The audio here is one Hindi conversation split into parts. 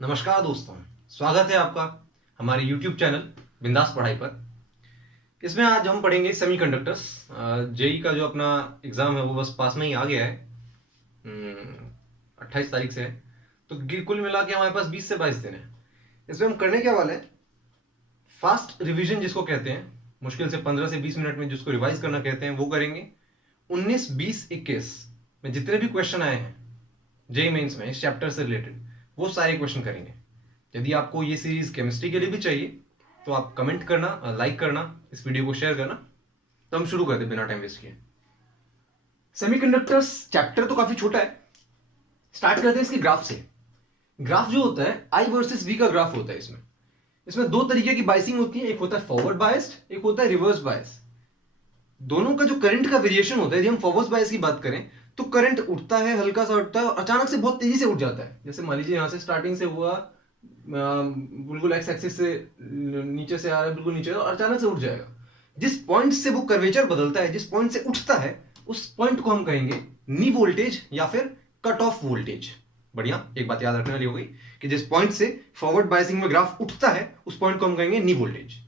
नमस्कार दोस्तों, स्वागत है आपका हमारे YouTube चैनल बिंदास पढ़ाई पर। इसमें आज हम पढ़ेंगे सेमीकंडक्टर्स। जेई का जो अपना एग्ज़ाम है वो बस पास में ही आ गया है। 28 तारीख से है, तो कुल मिला के हमारे पास 20 से 22 दिन है। इसमें हम करने क्या वाले हैं, फास्ट रिवीजन जिसको कहते हैं, मुश्किल से 15 से 20 मिनट में जिसको रिवाइज करना कहते हैं वो करेंगे। 19, 20, 21 में जितने भी क्वेश्चन आए हैं जेई मेंस में इस चैप्टर से रिलेटेड वो सारे क्वेश्चन करेंगे। यदि आपको ये सीरीज केमिस्ट्री के लिए भी चाहिए तो आप कमेंट करना, लाइक करना, इस वीडियो को शेयर करना। तो हम शुरू करते बिना टाइम वेस्ट किए। सेमीकंडक्टर्स चैप्टर तो काफी छोटा है, स्टार्ट करते हैं इसके ग्राफ से। ग्राफ जो होता है आई वर्सेस वी का ग्राफ होता है। इसमें दो तरीके की बाइसिंग होती है, एक होता है फॉरवर्ड बायस्ड, एक होता है रिवर्स बायस। दोनों का जो करंट का वेरिएशन होता है, यदि हम फॉरवर्ड बायस की बात करें तो करंट उठता है, हल्का सा उठता है और अचानक से बहुत तेजी से उठ जाता है। जैसे मान लीजिए यहां से स्टार्टिंग से हुआ, बिल्कुल एक्स एक्सिस से नीचे से आ रहा है, बिल्कुल नीचे, और अचानक से उठ जाएगा। जिस पॉइंट से वो कर्वेचर बदलता है, जिस पॉइंट से उठता है, उस पॉइंट को हम कहेंगे नी वोल्टेज या फिर कट ऑफ वोल्टेज। बढ़िया, एक बात याद रखने वाली हो गई कि जिस पॉइंट से फॉरवर्ड बायसिंग में ग्राफ उठता है उस पॉइंट को हम कहेंगे नी वोल्टेज।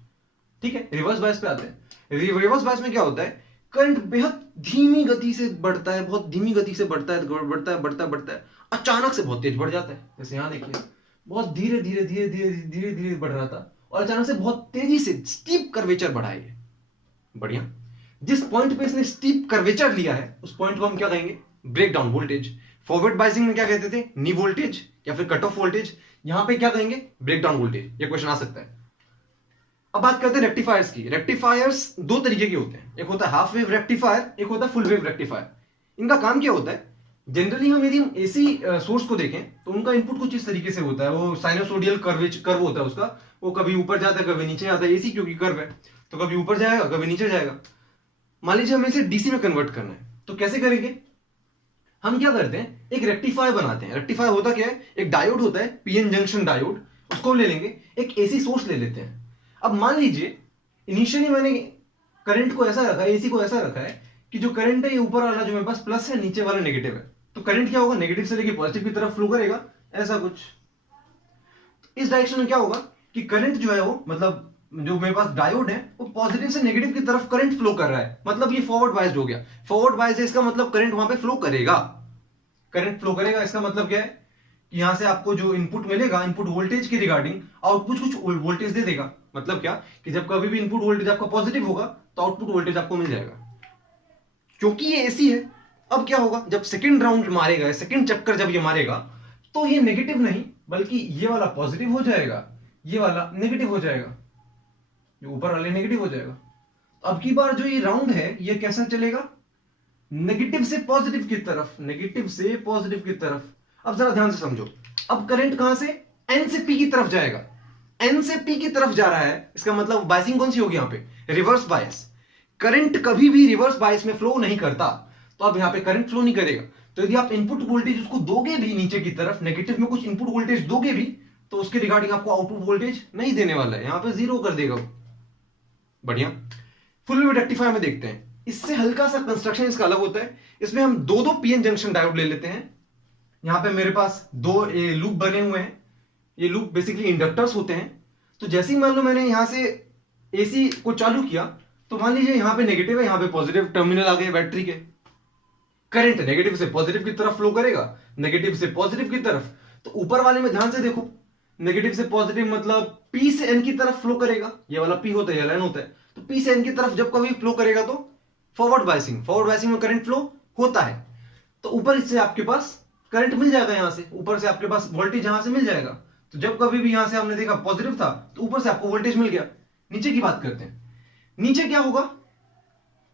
ठीक है, रिवर्स बायस पे आते हैं। रिवर्स बायस में क्या होता है, करंट बेहद धीमी गति से बढ़ता है, बहुत धीमी गति से बढ़ता है, बढ़ता है, अचानक से बहुत तेज बढ़ जाता है। जैसे यहां देखिए, बहुत धीरे धीरे धीरे धीरे धीरे धीरे बढ़ रहा था और अचानक से बहुत तेजी से स्टीप कर्वेचर बढ़ा है। बढ़िया, जिस पॉइंट पे इसने स्टीप कर्वेचर लिया है उस पॉइंट को हम क्या कहेंगे, breakdown voltage. Forward biasing में क्या कहते थे, नी वोल्टेज या फिर कट ऑफ वोल्टेज। यहां पे क्या कहेंगे, ब्रेक डाउन वोल्टेज। ये क्वेश्चन आ सकता है। अब बात करते हैं रेक्टिफायर्स की। रेक्टिफायर्स दो तरीके के होते हैं, एक होता है हाफ वेव रेक्टिफायर, एक होता है फुल वेव रेक्टिफायर। इनका काम क्या होता है, जनरली हम यदि एसी सोर्स को देखें तो उनका इनपुट कुछ इस तरीके से होता है, वो साइनोसोडियल कर्व होता है उसका, वो कभी ऊपर जाता है कभी नीचे जाता है। एसी क्योंकि कर्व है तो कभी ऊपर जाएगा कभी नीचे जाएगा। मान लीजिए हमें इसे डीसी में कन्वर्ट करना है तो कैसे करेंगे, हम क्या करते हैं, एक रेक्टिफायर बनाते हैं। रेक्टिफायर होता क्या है, एक डायोड होता है, पीएन जंक्शन डायोड, उसको ले लेंगे, एक एसी सोर्स ले लेते हैं। अब मान लीजिए इनिशियली मैंने करंट को ऐसा रखा है, एसी को ऐसा रखा है कि जो करंट है ये ऊपर वाला जो मेरे पास प्लस है, नीचे वाला नेगेटिव है। तो करंट क्या होगा, नेगेटिव से लेके पॉजिटिव की तरफ फ्लो करेगा, ऐसा कुछ। इस डायरेक्शन में क्या होगा कि करंट जो है वो, मतलब जो मेरे पास डायोड है वो पॉजिटिव से नेगेटिव की तरफ करंट फ्लो कर रहा है, मतलब ये फॉरवर्ड बायस्ड हो गया। फॉरवर्ड बायस्ड है, इसका मतलब करंट वहां पे फ्लो करेगा। करंट फ्लो करेगा इसका मतलब क्या है कि यहां से आपको जो इनपुट मिलेगा, इनपुट वोल्टेज के रिगार्डिंग आउटपुट कुछ वोल्टेज दे देगा। मतलब क्या कि जब कभी भी इनपुट वोल्टेज आपका पॉजिटिव होगा तो आउटपुट वोल्टेज आपको मिल जाएगा। क्योंकि ये एसी है, अब क्या होगा, जब सेकंड राउंड मारेगा, सेकंड चक्कर जब ये मारेगा तो ये नेगेटिव नहीं बल्कि ये वाला पॉजिटिव हो जाएगा, ये वाला नेगेटिव हो जाएगा, ये ऊपर वाले नेगेटिव हो जाएगा। अब की बार जो ये राउंड है ये कैसा चलेगा, नेगेटिव से पॉजिटिव की तरफ, नेगेटिव से पॉजिटिव की तरफ। अब जरा ध्यान से समझो, अब करंट कहां से, एन से पी की तरफ जाएगा, एन से पी की तरफ जा रहा है, इसका मतलब बायसिंग कौन सी होगी यहां पे, रिवर्स बायस। करंट कभी भी रिवर्स बायस में फ्लो नहीं करता, तो अब यहां पे करंट फ्लो नहीं करेगा। तो यदि आप इनपुट वोल्टेज उसको दोगे भी नीचे की तरफ, नेगेटिव में कुछ इनपुट वोल्टेज दोगे भी, तो उसके रिगार्डिंग आपको आउटपुट वोल्टेज नहीं देने वाला है, यहां पे जीरो कर देगा। बढ़िया, फुल वेव रेक्टिफायर में देखते हैं, इससे हल्का सा कंस्ट्रक्शन इसका अलग होता है। इसमें हम दो दो पीएन जंक्शन डायोड ले लेते हैं। यहां पे मेरे पास दो लूप बने हुए हैं, ये लूप बेसिकली इंडक्टर्स होते हैं। तो जैसे ही मान लो मैंने यहां से एसी को चालू किया तो मान लीजिए यहां पे नेगेटिव है, यहां पे पॉजिटिव टर्मिनल आ गए बैटरी के। करंट नेगेटिव से पॉजिटिव की तरफ फ्लो करेगा, नेगेटिव से पॉजिटिव की तरफ। तो ऊपर वाले में ध्यान से देखो, नेगेटिव से पॉजिटिव मतलब पी से एन की तरफ फ्लो करेगा, ये वाला पी होता है, ये एन होता है। तो पी से एन की तरफ जब कभी फ्लो करेगा तो फॉरवर्ड बायसिंग में करंट फ्लो होता है। तो ऊपर इससे आपके पास करंट मिल जाएगा, यहां से ऊपर से आपके पास वोल्टेज यहां से मिल जाएगा। तो जब कभी भी यहां से हमने देखा पॉजिटिव था तो ऊपर से आपको वोल्टेज मिल गया। नीचे की बात करते हैं, नीचे क्या होगा,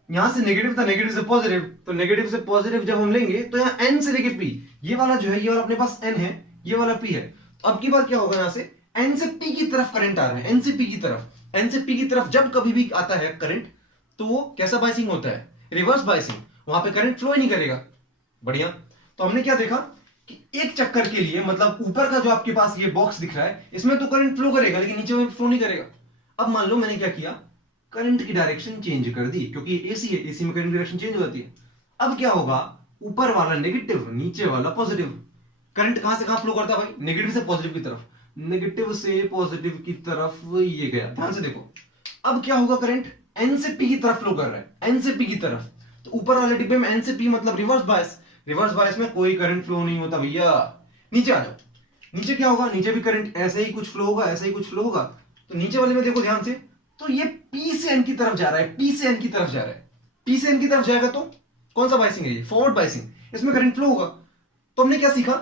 यहां से नेगेटिव था, नेगेटिव से पॉजिटिव, तो नेगेटिव से पॉजिटिव जब हम लेंगे तो यहां एन से लेके पी, ये वाला जो है, ये वाला अपने पास एन है, ये वाला पी है। तो अब की बार क्या होगा, यहां से एन से पी की तरफ करंट आ रहा है, एन से पी की तरफ। एन से पी की तरफ जब कभी भी आता है करंट तो वो कैसा बायसिंग होता है, रिवर्स बायसिंग, वहां पे करंट फ्लो ही नहीं करेगा। बढ़िया, तो हमने क्या देखा कि एक चक्कर के लिए, मतलब ऊपर का जो आपके पास ये बॉक्स दिख रहा है इसमें तो करंट फ्लो करेगा लेकिन नीचे में फ्लो नहीं करेगा। अब मान लो मैंने क्या किया, करंट की डायरेक्शन चेंज कर दी, क्योंकि एसी है, एसी में करंट की डायरेक्शन चेंज हो जाती है। अब क्या होगा, ऊपर वाला नेगेटिव, नीचे वाला पॉजिटिव। करंट कहां से कहां फ्लो करता है भाई? नेगेटिव से पॉजिटिव की तरफ, नेगेटिव से पॉजिटिव की तरफ ये गया। ध्यान से देखो, अब क्या होगा, करंट एन से पी की तरफ फ्लो कर रहा है, एन से पी की तरफ। तो ऊपर वाले डिब्बे में एन से पी मतलब रिवर्स बायस, रिवर्स बायस में कोई करंट फ्लो नहीं होता भैया। नीचे आ जाओ, नीचे क्या होगा, नीचे भी करंट ऐसे ही कुछ फ्लो होगा, ऐसे ही कुछ फ्लो होगा। तो नीचे वाले में देखो ध्यान से, तो ये पी से एन की तरफ जा रहा है, पी से एन की तरफ जा रहा है। पी से एन की तरफ जाएगा तो कौन सा बायसिंग है ये? फॉरवर्ड बायसिंग, इसमें करंट फ्लो होगा। तो हमने क्या सीखा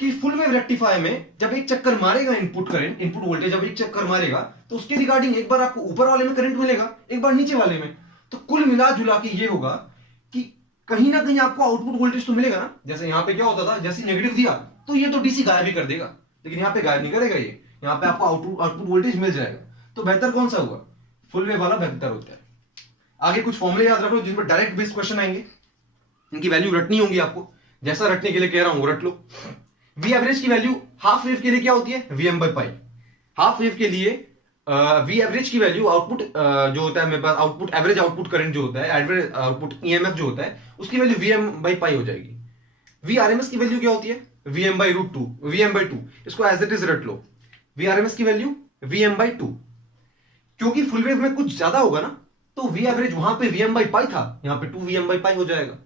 कि फुल वेव रेक्टिफायर में जब एक चक्कर मारेगा इनपुट करंट, इनपुट वोल्टेज जब एक चक्कर मारेगा तो उसके रिगार्डिंग एक बार आपको ऊपर वाले में करंट मिलेगा, एक बार नीचे वाले में। तो कुल मिला जुला के ये होगा कि कहीं ना कहीं आपको आउटपुट वोल्टेज तो मिलेगा ना। जैसे यहां पे क्या होता था, जैसे नेगेटिव दिया तो ये तो डीसी गायब ही कर देगा, लेकिन यहां पे गायब नहीं करेगा ये, यहां पे आपको आउटपुट वोल्टेज मिल जाएगा। तो बेहतर कौन सा हुआ? फुल वेव वाला बेहतर होता है। आगे कुछ फॉर्मूले याद रख लो जिसमें डायरेक्ट बेस्ड क्वेश्चन आएंगे, इनकी वैल्यू रटनी होगी आपको, जैसा रटने के लिए कह रहा हूं रट लो। वी एवरेज की वैल्यू हाफ वेव के लिए क्या होती है? VM by pi. Half wave के लिए वी एवरेज की वैल्यू आउटपुट जो होता है मेरे पास, आउटपुट एवरेज आउटपुट करंट जो होता है, एवरेज आउटपुट ईएमएफ जो होता है, उसकी वैल्यू वीएम बाई पाई हो जाएगी। वी आरएमएस की वैल्यू क्या होती है? VM by root 2, VM by 2। इसको एज इट इज रट लो, वी आरएमएस की वैल्यू वीएम बाई 2। क्योंकि फुल वेव में कुछ ज्यादा होगा ना, तो वी एवरेज वहां पे वीएम बाई पाई था, यहां पे 2 वीएम बाई पाई हो जाएगा।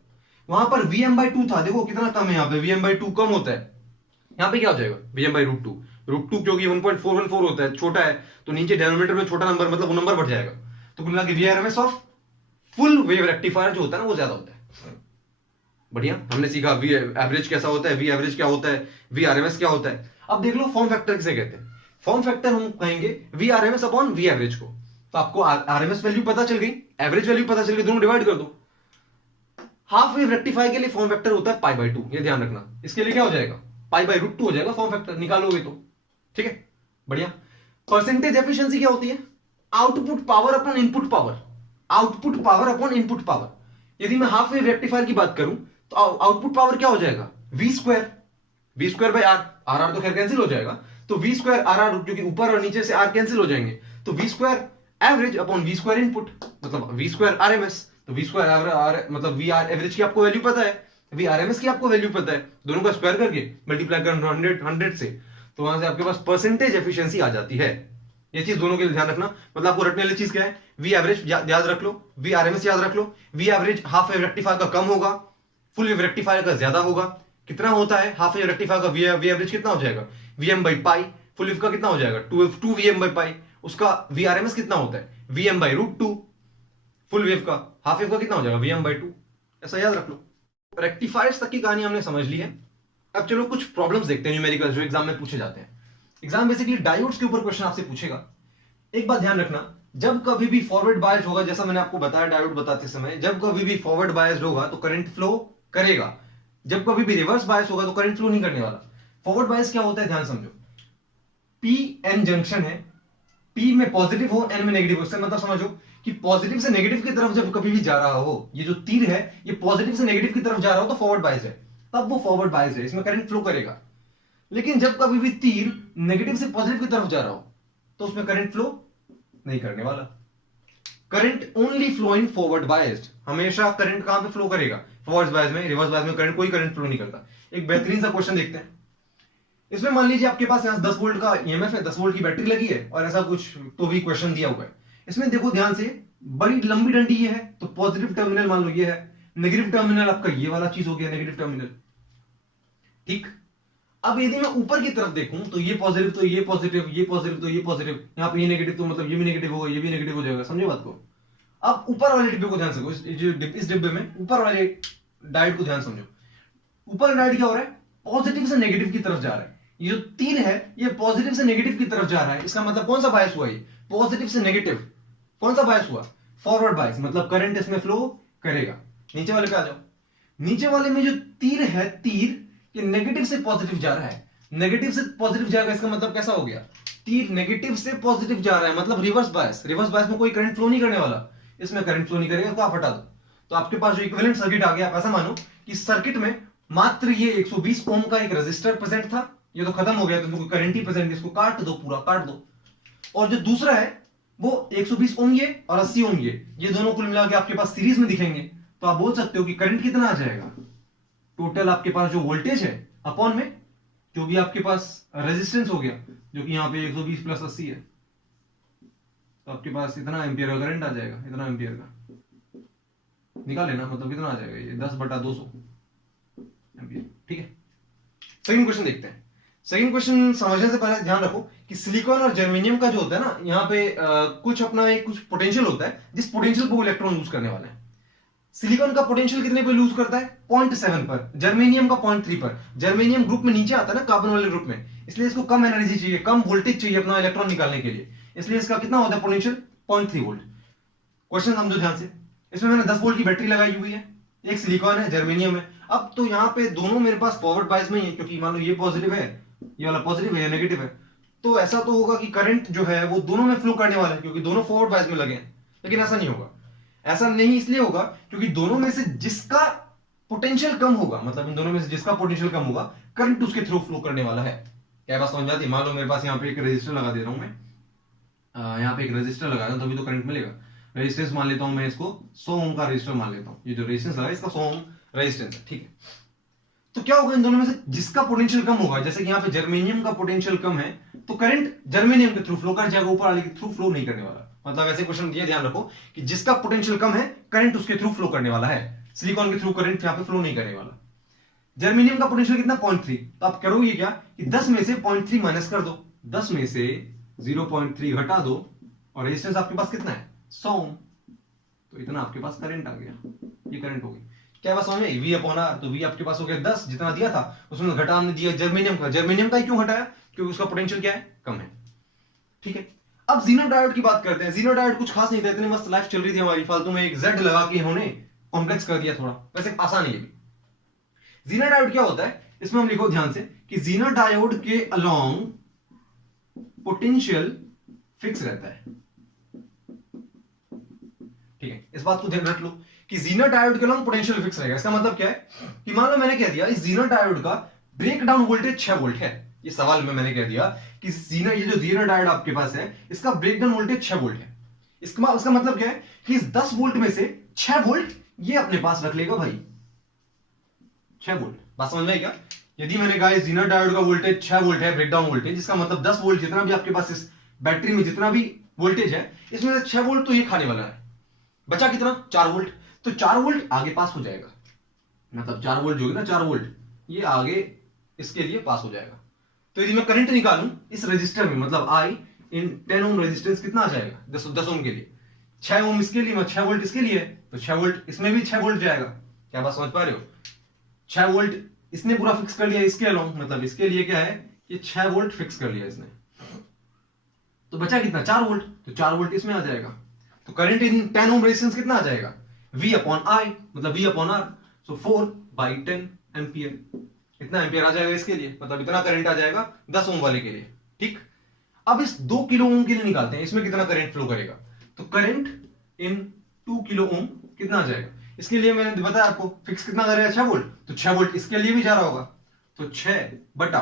वहां पर वीएम बाई 2 था, देखो कितना कम है, यहां पे वीएम बाई 2 कम होता है, यहां पे क्या हो जाएगा? VM by root 2। रूट 2 क्योंकि 1.414 होता है, छोटा है, तो नीचे डिनोमिनेटर में छोटा नंबर मतलब वो नंबर बढ़ जाएगा। तो कुल मिला के VRMS of full wave rectifier जो होता है ना वो ज्यादा होता है। बढ़िया, हमने सीखा वी एवरेज कैसा होता है, वी एवरेज क्या होता है, वी आरएमएस क्या होता है। अब देख लो फॉर्म फैक्टर किसे कहते हैं। फॉर्म फैक्टर हम कहेंगे V RMS upon V average को। तो आपको आरएमएस वैल्यू पता चल गई, एवरेज वैल्यू पता चल गई, दोनों डिवाइड कर दो। हाफ वेव रेक्टिफायर के लिए फॉर्म फैक्टर होता है पाई बाई 2, ये ध्यान रखना। इसके लिए क्या हो जाएगा? पाई बाई रूट 2 हो जाएगा फॉर्म फैक्टर, निकालोगे तो। ठीक है, बढ़िया। परसेंटेज एफिशिएंसी क्या होती है? Output power upon input power, output power upon input power. यदि मैं हाफ वेव रेक्टिफायर की बात करूं तो आउटपुट पावर क्या हो जाएगा? V square, V square by R, R R तो खैर कैंसिल हो जाएगा, तो वी स्क्वायर आर आर, क्योंकि ऊपर और नीचे से आर कैंसिल हो जाएंगे, तो V square average upon V square input, मतलब वी स्क्वायर आरएमएस। तो वी स्क्वायर मतलब वी आर एवरेज की आपको वैल्यू पता है, वी आरएमएस की आपको वैल्यू पता है, दोनों का स्क्वायर करके मल्टीप्लाई कर 100 से, तो वहां से आपके पास परसेंटेज एफिशिएंसी आ जाती है। ये चीज दोनों के लिए ध्यान रखना। मतलब आपको रटने वाली चीज क्या है? वी एवरेज याद रख लो, वी आरएमएस याद रख लो। V average half wave rectifier का कम होगा, फुल वेव रेक्टिफायर का ज्यादा होगा। कितना होता है हाफ वेव रेक्टिफायर का? वी एवरेज कितना हो जाएगा? VM by pi. Full wave का कितना हो जाएगा? 2 वीएम बाई पाई। उसका वी आरएमएस कितना होता है? VM by root 2। Full wave का, हाफ वेव का कितना हो जाएगा? VM by 2। ऐसा याद रख लो। रेक्टिफायर्स तक की कहानी हमने समझ ली है। अब चलो कुछ प्रॉब्लम्स देखते हैं न्यूमेरिकल जो एग्जाम में पूछे जाते हैं। एग्जाम बेसिकली डायोड्स के ऊपर क्वेश्चन आपसे पूछेगा। एक बात ध्यान रखना, जब कभी भी फॉरवर्ड बायस्ड होगा, जैसा मैंने आपको बताया डायोड बताते समय, जब कभी भी फॉरवर्ड बायस्ड होगा तो करंट फ्लो करेगा, जब कभी भी रिवर्स बायस होगा तो करंट फ्लो नहीं करने वाला। फॉरवर्ड बायस क्या होता है ध्यान समझो, पी एन जंक्शन है, पी में पॉजिटिव हो, एन में नेगेटिव हो। इससे मतलब समझो कि पॉजिटिव से नेगेटिव की तरफ जब कभी भी जा रहा हो, ये जो तीर है ये पॉजिटिव से नेगेटिव की तरफ जा रहा हो तो फॉरवर्ड बायस है, तब वो फॉरवर्ड बायस है, इसमें करंट फ्लो करेगा। लेकिन जब कभी भी तीर नेगेटिव से पॉजिटिव की तरफ जा रहा हो तो उसमें करंट फ्लो नहीं करने वाला। Current only flow in forward biased. हमेशा करंट कहां पे फ्लो करेगा? फॉरवर्ड बायस में। रिवर्स बायस में करंट, कोई करंट फ्लो नहीं करता। एक बेहतरीन सा क्वेश्चन देखते हैं। इसमें मान लीजिए आपके पास यहां 10 वोल्ट का ईएमएफ है, 10 वोल्ट की बैटरी लगी है और ऐसा कुछ तो भी क्वेश्चन दिया हुआ है। इसमें देखो ध्यान से, बड़ी लंबी डंडी ये है तो पॉजिटिव टर्मिनल मान लो ये है, नेगेटिव टर्मिनल आपका ये वाला चीज हो गया, नेगेटिव टर्मिनल। ठीक, अब यदि मैं ऊपर की तरफ देखूं तो ये पॉजिटिव तो ये पॉजिटिव, ये पॉजिटिव तो ये पॉजिटिव, यहां पे ये नेगेटिव तो मतलब ये भी नेगेटिव होगा, ये भी नेगेटिव हो जाएगा। समझे बात को? अब ऊपर वाले डिब्बे को ध्यान से, इस डिब्बे में ऊपर वाले डायोड को ध्यान समझो। ऊपर डायोड क्या हो रहा है? पॉजिटिव से नेगेटिव की तरफ जा रहा है। ये जो तीर है ये पॉजिटिव से नेगेटिव की तरफ जा रहा है। इसका मतलब कौन सा बायस हुआ? ये पॉजिटिव से नेगेटिव। कौन सा बायस हुआ? फॉरवर्ड बायस, मतलब करंट इसमें फ्लो करेगा। नीचे वाले पे आ जाओ। नीचे वाले में जो तीर है, तीर ये नेगेटिव से पॉजिटिव जा रहा है, नेगेटिव से पॉजिटिव जाएगा। इसका मतलब कैसा हो गया? तीर नेगेटिव से पॉजिटिव जा रहा है, मतलब रिवर्स बायस। रिवर्स बायस में कोई करंट फ्लो नहीं करने वाला, इसमें करंट फ्लो नहीं करेगा तो आप हटा दो। तो आपके पास जो इक्विवेलेंट सर्किट आ गया, आप ऐसा मानो कि सर्किट में मात्र ये 120 ओम का एक रेजिस्टर प्रेजेंट था, ये तो खत्म हो गया, तो करंट ही प्रेजेंट, इसको काट दो, पूरा काट दो। और जो दूसरा है वो 120 ओम ये और 80 ओम ये दोनों कुल मिला के आपके पास सीरीज में दिखेंगे, तो आप बोल सकते हो कि करंट कितना आ जाएगा? टोटल आपके पास जो वोल्टेज है अपॉन में जो भी आपके पास रेजिस्टेंस हो गया, जो कि यहाँ पे 120 प्लस 80 है, तो आपके पास इतना एम्पियर का करंट आ जाएगा, इतना एम्पियर का निकाल लेना, मतलब कितना आ जाएगा ये 10/200 एम्पियर। ठीक है, सेकंड क्वेश्चन देखते हैं। सेकंड क्वेश्चन समझने से पहले ध्यान रखो कि सिलिकॉन और जर्मेनियम का जो होता है ना, यहाँ पे कुछ अपना एक कुछ पोटेंशियल होता है, जिस पोटेंशियल को वो इलेक्ट्रॉन लूज करने वाला है। सिलिकॉन का पोटेंशियल कितने पे लूज करता है? 0.7 पर। जर्मेनियम का 0.3 पर। जर्मेनियम ग्रुप में नीचे आता है ना, कार्बन वाले ग्रुप में, इसलिए इसको कम एनर्जी चाहिए, कम वोल्टेज चाहिए अपना इलेक्ट्रॉन निकालने के लिए, इसलिए इसका कितना होता है पोटेंशियल? 0.3 वोल्ट। क्वेश्चन समझो ध्यान से। इसमें मैंने 10 वोल्ट की बैटरी लगाई हुई है, एक सिलिकॉन है, जर्मेनियम है। अब तो यहाँ पे दोनों मेरे पास फॉरवर्ड बायस में ही है, क्योंकि मान लो ये पॉजिटिव है, ये वाला पॉजिटिव है, नेगेटिव है, तो ऐसा तो होगा कि करंट जो है वो दोनों में फ्लो करने वाला है, क्योंकि दोनों फॉरवर्ड बायस में लगे हैं। लेकिन ऐसा नहीं होगा। ऐसा नहीं इसलिए होगा क्योंकि दोनों में से जिसका पोटेंशियल कम होगा, मतलब इन दोनों में से जिसका पोटेंशियल कम होगा, करंट उसके थ्रू फ्लो करने वाला है। क्या बात समझ आती है? मान लो मेरे पास यहाँ पे एक रेजिस्टर लगा दे रहा हूं मैं, यहाँ पे एक रेजिस्टर लगा रहा हूं, तभी तो करंट मिलेगा। रेजिस्टेंस मान लेता हूं मैं इसको 100 ओम का रेजिस्टर मान लेता हूं, ये जो रेजिस्टेंस लगा है इसका 100 ओम रेजिस्टेंस है। ठीक है, तो क्या होगा इन दोनों में से जिसका पोटेंशियल कम होगा, जैसे कि यहाँ पे जर्मेनियम का पोटेंशियल कम है, तो करंट जर्मेनियम के थ्रू फ्लो कर जाएगा, ऊपर वाले के थ्रू फ्लो नहीं करने वाला। मतलब ऐसे क्वेश्चन ये ध्यान रखो कि जिसका पोटेंशियल कम है, करंट उसके थ्रू फ्लो करने वाला है। सिलिकॉन के थ्रू करंट यहाँ पे फ्लो नहीं करने वाला। जर्मेनियम का पोटेंशियल कितना? 0.3। तो आप करोगे क्या कि 10 में से 0.3 माइनस कर दो, 10 में से 0.3 घटा दो, और रेजिस्टेंस आपके पास कितना है? 100 ओम। तो इतना आपके पास करंट आ गया, ये करंट हो गई। क्या बात समझ में? V/R, तो V आपके पास हो गया 10, जितना दिया था उसमें घटा हमने दिया जर्मेनियम का। जर्मेनियम का ही क्यों घटाया? क्योंकि उसका पोटेंशियल क्या है? कम है। ठीक है, अब जीनो डायोड की बात करते हैं। जीनो डायोड कुछ खास नहीं था, इतनी मस्त लाइफ चल रही थी हमारी, फालतू में एक Z लगा के इन्होंने कॉम्प्लेक्स कर दिया थोड़ा, वैसे आसान है ये भी। जीनो डायोड क्या होता है? इसमें हम लिखो ध्यान से कि जीनो डायोड के अलोंग पोटेंशियल फिक्स रहता है। ठीक है, इस बात को ध्यान रख लो कि जीनो डायोड के अलोंग पोटेंशियल फिक्स रहेगा। इसका मतलब क्या है कि मान लो मैंने कह दिया इस जीनो डायोड का ब्रेक डाउन वोल्टेज 6 वोल्ट है। ये सवाल में मैंने कह दिया कि ये जो जीनो डायोड आपके पास है, इसका ब्रेक डाउन वोल्टेज 6 वोल्ट है। इसका मतलब क्या है कि इस 10 वोल्ट में से 6 वोल्ट ये अपने पास रख लेगा भाई, 6 वोल्ट। बात समझ में क्या? यदि मैंने कहा इस जीनो डायोड का वोल्टेज 6 वोल्ट है, ब्रेकडाउन वोल्टेज, जिसका मतलब 10 वोल्ट जितना भी आपके पास इस बैटरी में जितना भी वोल्टेज है, इसमें से 6 वोल्ट तो ये खाने वाला है। बचा कितना? 4 वोल्ट। तो 4 वोल्ट आगे पास हो जाएगा, मतलब 4 वोल्ट जो है ना, 4 वोल्ट ये आगे इसके लिए पास हो जाएगा। तो यदि मैं करंट निकालूं इस रेजिस्टर में, मतलब आई इन 10 ओम रेजिस्टेंस कितना आ जाएगा? 10 ओम के लिए 6 ओम इसके लिए, 6 वोल्ट इसके लिए, तो 6 वोल्ट इसमें भी 6 वोल्ट जाएगा। क्या बात समझ पा रहे हो? 6 वोल्ट इसने पूरा फिक्स कर लिया इसके अलोंग, मतलब इसके लिए क्या है, ये 6 वोल्ट फिक्स कर लिया इसने। तो बचा कितना? 4 वोल्ट। तो 4 वोल्ट इसमें आ जाएगा। तो करंट इन 10 ओम रेजिस्टेंस कितना आ जाएगा? V/I, मतलब V/R, सो 4/10 एम्पियर। इतना एम्पियर आ जाएगा इसके लिए, मतलब इतना करंट आ जाएगा 10 ओम वाले के लिए। ठीक, अब इस 2 किलो ओम के लिए निकालते हैं, इसमें कितना करंट फ्लो करेगा। तो करंट इन 2 किलो ओम कितना आ जाएगा? इसके लिए मैंने बताया आपको फिक्स कितना करेगा? 6 वोल्ट। तो 6 वोल्ट इसके लिए भी जा रहा होगा, तो 6 बटा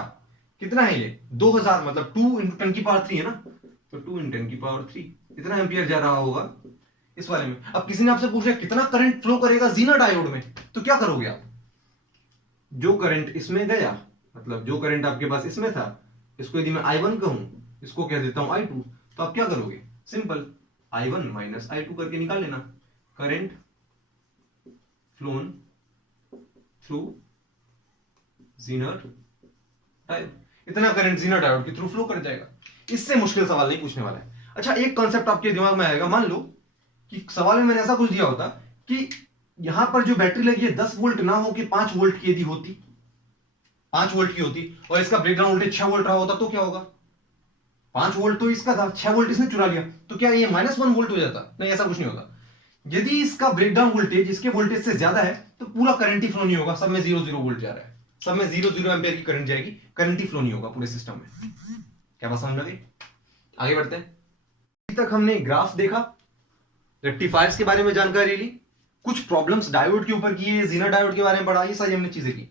कितना है ये? 2000, मतलब 2 × 10⁻³ है ना, तो 2 × 10⁻³ इतना एम्पियर जा रहा होगा इस वाले में। अब किसी ने आपसे पूछा कितना करंट फ्लो करेगा जीनो डायोड में, तो क्या करोगे आप? जो करंट इसमें गया, मतलब जो करंट आपके पास इसमें था, इसको यदि मैं I1 कहूं, इसको कह देता हूं I2, तो आप क्या करोगे? सिंपल I1 माइनस I2 करके निकाल लेना। करंट फ्लोन थ्रू जीनो डायोड, इतना करंट जीनो डायोड के थ्रू फ्लो कर जाएगा। इससे मुश्किल सवाल नहीं पूछने वाला है। अच्छा, एक कॉन्सेप्ट आपके दिमाग में आएगा, मान लो कि सवाल में मैंने ऐसा कुछ दिया होता कि यहां पर जो बैटरी लगी है 10 वोल्ट ना हो कि 5 वोल्ट की यदि होती, 5 वोल्ट की होती, और इसका ब्रेकडाउन वोल्टेज 6 वोल्ट रहा होता, तो क्या होगा? 5 वोल्ट तो इसका था, 6 वोल्ट इसने चुरा लिया, तो क्या ये -1 वोल्ट हो जाता? नहीं, ऐसा कुछ नहीं होता। यदि इसका ब्रेकडाउन वोल्टेज इसके वोल्टेज से ज्यादा है, तो पूरा करंट ही फ्लो नहीं होगा, सब में 0 वोल्ट जा रहा है, सब में 0 एम्पियर की करंट जाएगी, करंट ही फ्लो नहीं होगा पूरे सिस्टम में। क्या बात समझ में आई? आगे बढ़ते हैं। अभी तक हमने ग्राफ देखा, रेक्टिफायर्स के बारे में जानकारी ली, कुछ प्रॉब्लम्स डायोड के ऊपर किए, जीनो डायोड के बारे में पढ़ा, ये सारी हमने चीजें की।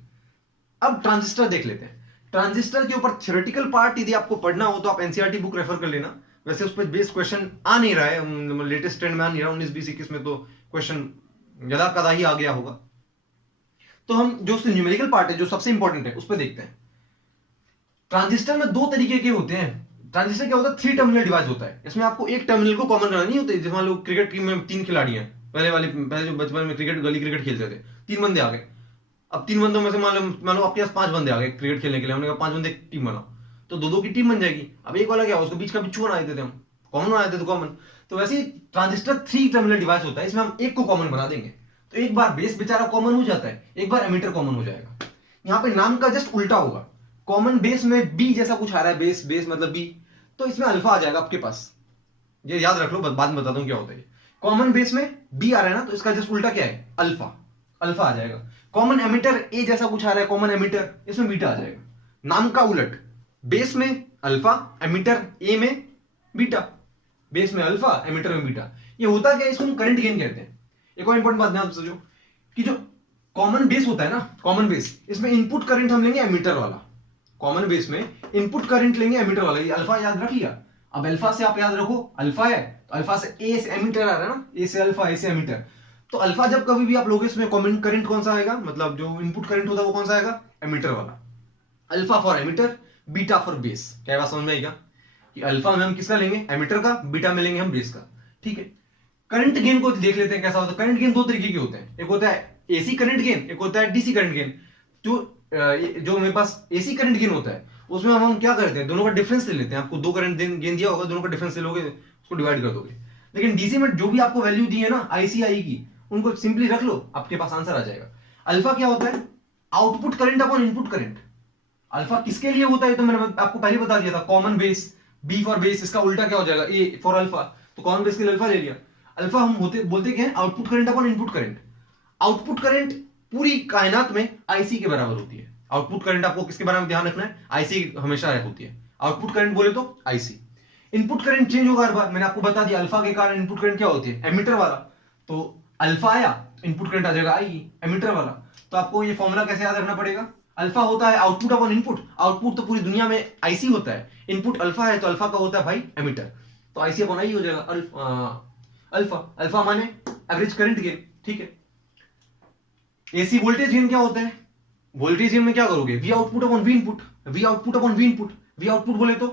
अब ट्रांजिस्टर देख लेते हैं। ट्रांजिस्टर के ऊपर थ्योरेटिकल पार्ट यदि आपको पढ़ना हो तो आप एनसीईआरटी बुक रेफर कर लेना। वैसे उस पर बेस्ड क्वेश्चन आ नहीं रहा है, लेटेस्ट ट्रेंड में आ नहीं रहा, 19 20 21 में तो क्वेश्चन यदा कदा ही आ गया होगा। तो हम जो उससे न्यूमेरिकल पार्ट है, जो सबसे इंपॉर्टेंट है, उस पर देखते हैं। ट्रांजिस्टर में दो तरीके के होते हैं। ट्रांजिस्टर क्या होता है, 3 टर्मिनल डिवाइस होता है। इसमें आपको एक टर्मिनल को कॉमन करना नहीं होता है। जैसे मान लो क्रिकेट टीम में 3 खिलाड़ी हैं, पहले जो बचपन में क्रिकेट गली क्रिकेट खेलते थे, 3 बंदे आ गए। अब 3 बंदों में से मान लो आपके पास 5 बंदे आ गए क्रिकेट खेलने के लिए, हमने कहा 5 बंदे टीम बनाओ, तो 2-2 की टीम बन जाएगी। अब एक वाला क्या हो, उसको बीच का बिच्छू बना देते थे हम, कॉमन बना देते थे कॉमन। तो वैसे ही ट्रांजिस्टर 3 टर्मिनल डिवाइस होता है, इसमें हम एक को कॉमन बना देंगे। तो एक बार बेस बेचारा कॉमन हो जाता है, एक बार एमीटर कॉमन हो जाएगा। यहाँ पे नाम का जस्ट उल्टा होगा। कॉमन बेस में बी जैसा कुछ आ रहा है, बेस बेस मतलब बी, तो इसमें अल्फा आ जाएगा आपके पास। ये याद रख लो, बाद में बताता हूं क्या होता है। कॉमन बेस में बी आ रहा है ना, तो इसका जस्ट उल्टा क्या है, अल्फा, अल्फा आ जाएगा। कॉमन एमिटर ए जैसा कुछ आ रहा है, कॉमन एमिटर, इसमें बीटा आ जाएगा। नाम का उलट, बेस में अल्फा, एमिटर ए में बीटा, बेस में अल्फा, एमिटर में बीटा। ये होता क्या है, इसको हम करंट गेन कहते हैं। एक और इंपॉर्टेंट बात ध्यान समझो कि जो कॉमन बेस होता है ना, कॉमन बेस, इसमें इनपुट करंट हम लेंगे एमिटर वाला। कॉमन बेस में इनपुट करंट लेंगे एमिटर वाला। ये अल्फा याद रख लिया। अब अल्फा से आप याद रखो, अल्फा है तो अल्फा से ए से एमिटर आ रहा है ना, ए से अल्फा, ए से एमिटर। तो अल्फा जब कभी भी आप लोगे, इसमें कॉमन करंट कौन सा आएगा, मतलब जो इनपुट करंट होता है वो कौन सा आएगा, एमिटर वाला। Alpha for emitter, beta for base. क्या बात समझ में आएगा कि अल्फा में हम किसका लेंगे, एमिटर का, बीटा में लेंगे हम बेस का। ठीक है, करंट गेन को देख लेते हैं कैसा होता है। करंट गेन 2 तरीके के होते हैं, एक होता है एसी करंट गेन, एक होता है डीसी करंट गेन। जो मेरे पास एसी करंट गेन होता है, उसमें हम क्या करते हैं, दोनों का डिफरेंस ले लेते हैं। आपको 2 करंट गेन दिया होगा, दोनों का डिफरेंस ले लोगे, उसको डिवाइड कर दोगे। लेकिन डीसी में जो भी आपको वैल्यू दी है ना आईसीआई की, उनको सिंपली रख लो, आपके पास आंसर आ जाएगा। अल्फा क्या होता है, output current upon input current. Alpha किसके लिए होता है, तो मैंने आपको पहले बता दिया था, common base, B for base, इसका उल्टा क्या हो जाएगा, ए फॉर अल्फा। तो कॉमन बेस के लिए अल्फा ले लिया। अल्फा हम बोलते क्या है, output current upon input current. Output current पूरी कायनात में आईसी के बराबर होती है। आउटपुट करंट आपको किसके बारे में ध्यान रखना है, आईसी हमेशा होती है। आउटपुट करंट बोले तो आईसी। इनपुट करंट चेंज होगा हर बार, मैंने आपको बता दिया अल्फा के कारण इनपुट करंट क्या होती है, एमिटर वाला। तो अल्फा आया, इनपुट करंट आ जाएगा आई, एमिटर वाला। तो आपको ये फॉर्मूला कैसे याद रखना पड़ेगा, अल्फा होता है आउटपुट अपॉन इनपुट। आउटपुट तो पूरी दुनिया में आईसी होता है, इनपुट अल्फा है तो अल्फा का होता है भाई एमिटर, तो आईसी अपॉन आई हो जाएगा अल्फा। अल्फा माने एवरेज करंट गेन। ठीक है, एसी वोल्टेज गेन क्या होता है, वोल्टेज गेन में क्या करोगे, we output upon we input, we output upon we input. We output बोले तो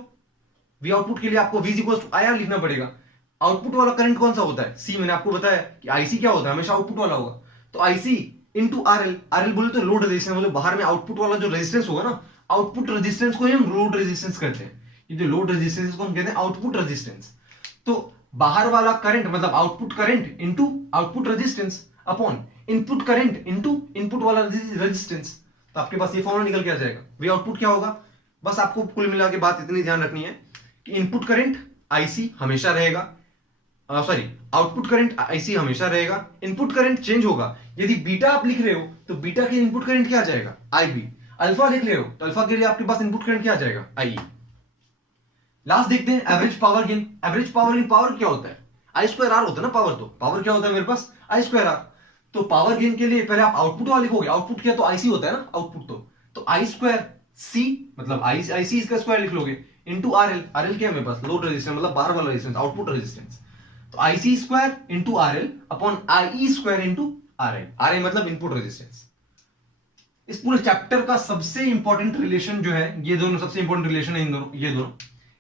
वी आउटपुट के लिए आपको V इक्वल्स टू IR लिखना पड़ेगा। आउटपुट वाला करंट कौन सा होता है, सी। मैंने आपको बताया कि आईसी क्या होता है, हमेशा आउटपुट वाला होगा। तो आईसी इंटू RL, RL बोले तो लोड रेजिस्टेंस, मतलब बाहर में आउटपुट वाला जो रेजिस्टेंस होगा ना, आउटपुट रेजिस्टेंस को ही हम लोड रेजिस्टेंस कहते हैं। ये जो लोड रेजिस्टेंस को हम कहते हैं आउटपुट रेजिस्टेंस। तो बाहर वाला करंट मतलब output current into output resistance upon input current into input वाला रेजिस्टेंस। तो आपके पास ये फॉर्मूला निकल के आ जाएगा। वी आउटपुट क्या होगा, बस आपको कुल मिला के बात इतनी ध्यान रखनी है कि इनपुट करंट आईसी हमेशा रहेगा, सॉरी आउटपुट करंट आईसी हमेशा रहेगा, इनपुट करंट चेंज होगा। यदि बीटा आप लिख रहे हो तो बीटा के इनपुट करंट क्या आ जाएगा, आईबी। अल्फा लिख रहे हो तो अल्फा के लिए आपके पास इनपुट करंट क्या आ जाएगा, आई। लास्ट देखते हैं average power gain. Average power gain, power क्या होता है, आई स्क्वायर आर होता है ना पावर। तो पावर क्या होता है मेरे पास, आई स्क्वायर आर। तो पावर गेन के लिए पहले आप आउटपुट वाला लिखोगे, आउटपुट क्या तो आईसी होता है ना आउटपुट। तो आई स्क्वायर सी मतलब आईसी इसका स्क्वायर लिख लोगे इंटू आरएल। आरएल क्या है मेरे पास, लोड रेजिस्टेंस मतलब बाहर वाला रेजिस्टेंस, आउटपुट रेजिस्टेंस। तो IC square into RL upon I square into RL. RL मतलब इनपुट रेजिस्टेंस। इस पूरे चैप्टर का सबसे इंपॉर्टेंट रिलेशन जो है, ये दोनों सबसे इंपॉर्टेंट रिलेशन है,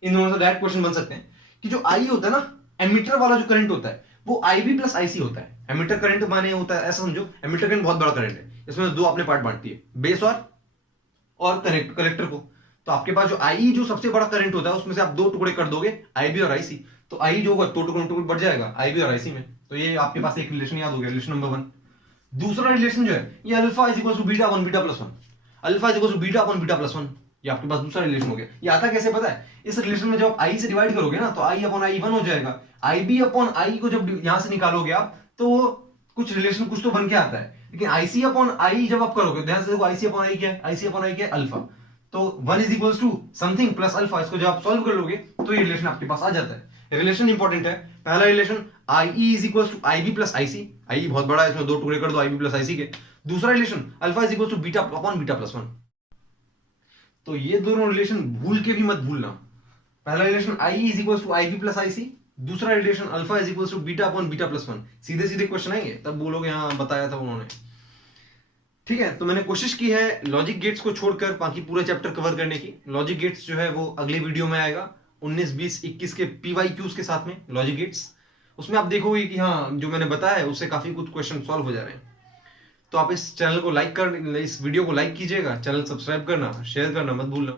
इन दोनों से डायरेक्ट क्वेश्चन बन सकते हैं कि जो आई होता है ना, एमिटर वाला जो करंट होता है वो आईबी प्लस आईसी होता है। एमिटर करंट माने होता है, ऐसा समझो एमिटर करंट बहुत बड़ा करंट है, इसमें 2 अपने पार्ट बांटती है, बेस और कलेक्टर को। तो आपके पास जो आई जो सबसे बड़ा करंट होता है उसमें से आप 2 टुकड़े कर दोगे, आईबी और आईसी। तो आई जो होगा 2 टुकड़े बढ़ जाएगा आईबी और आईसी में। तो ये आपके पास एक रिलेशन याद हो गया, रिलेशन नंबर 1। दूसरा रिलेशन जो है ये alpha is equal to beta upon beta plus 1। Alpha is equal to beta upon beta plus 1। ये आपके पास दूसरा रिलेशन हो गया। ये आता कैसे पता है, इस रिलेशन में जब आप आई से डिवाइड करोगे ना तो आई अपॉन आई 1 हो जाएगा। आईबी अपॉन आई को जब यहां से निकालोगे आप तो कुछ रिलेशन कुछ तो बन के आता है। लेकिन आईसी अपॉन आई जब आप करोगे, ध्यान से देखो आईसी अपॉन आई क्या है, आईसी अपॉन आई क्या है, अल्फा। तो 1 is equal to something plus alpha. इसको जब आप सॉल्व कर लोगे तो ये रिलेशन आपके पास आ जाता है। रिलेशन इंपॉर्टेंट है। पहला relation I is equal to IB plus IC. I बहुत बड़ा है, इसमें 2 टुकड़े कर दो आईबी प्लस आईसी के। दूसरा relation alpha is equal to beta upon beta plus 1। तो ये दोनों रिलेशन भूल के भी मत भूलना। पहला relation I is equal to IB plus IC, दूसरा relation alpha is equal to beta upon beta plus 1। सीधे सीधे क्वेश्चन आएंगे तब बोलोगे हाँ बताया था उन्होंने। ठीक है, तो मैंने कोशिश की है लॉजिक गेट्स को छोड़कर बाकी पूरा चैप्टर कवर करने की। लॉजिक गेट्स जो है वो अगले वीडियो में आएगा 19, 20, 21 के PYQs के साथ में लॉजिक गेट्स। उसमें आप देखोगे कि हाँ जो मैंने बताया है उससे काफी कुछ क्वेश्चन सॉल्व हो जा रहे हैं। तो आप इस चैनल को लाइक कर, इस वीडियो को लाइक कीजिएगा, चैनल सब्सक्राइब करना, शेयर करना मत भूलना।